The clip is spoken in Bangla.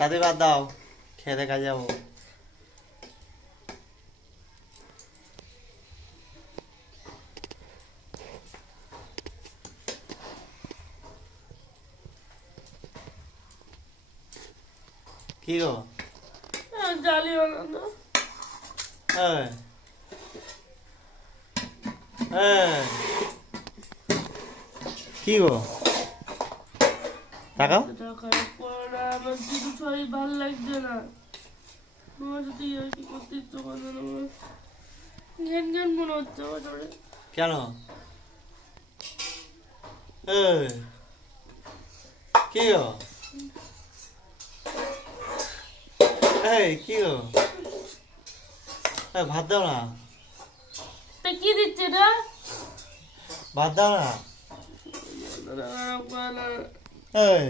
তাতে বাদ দাও, খেতে কাজে যাবো। কি গো? জালি বানানো। এই, এই, কি গো? তাকাও। আমার কিছু শরীর ভালো লাগছে না। আমার সাথে ইয়ার্কি করতে ইচ্ছে করছে না। আমার ঘ্যান ঘ্যান মনে হচ্ছে আমার শরীরে। কেন? এই, কি গো? এই, কি গো? এই, ভাত দাও না। তা কি দিচ্ছে এটা? ভাত দাও না। এই,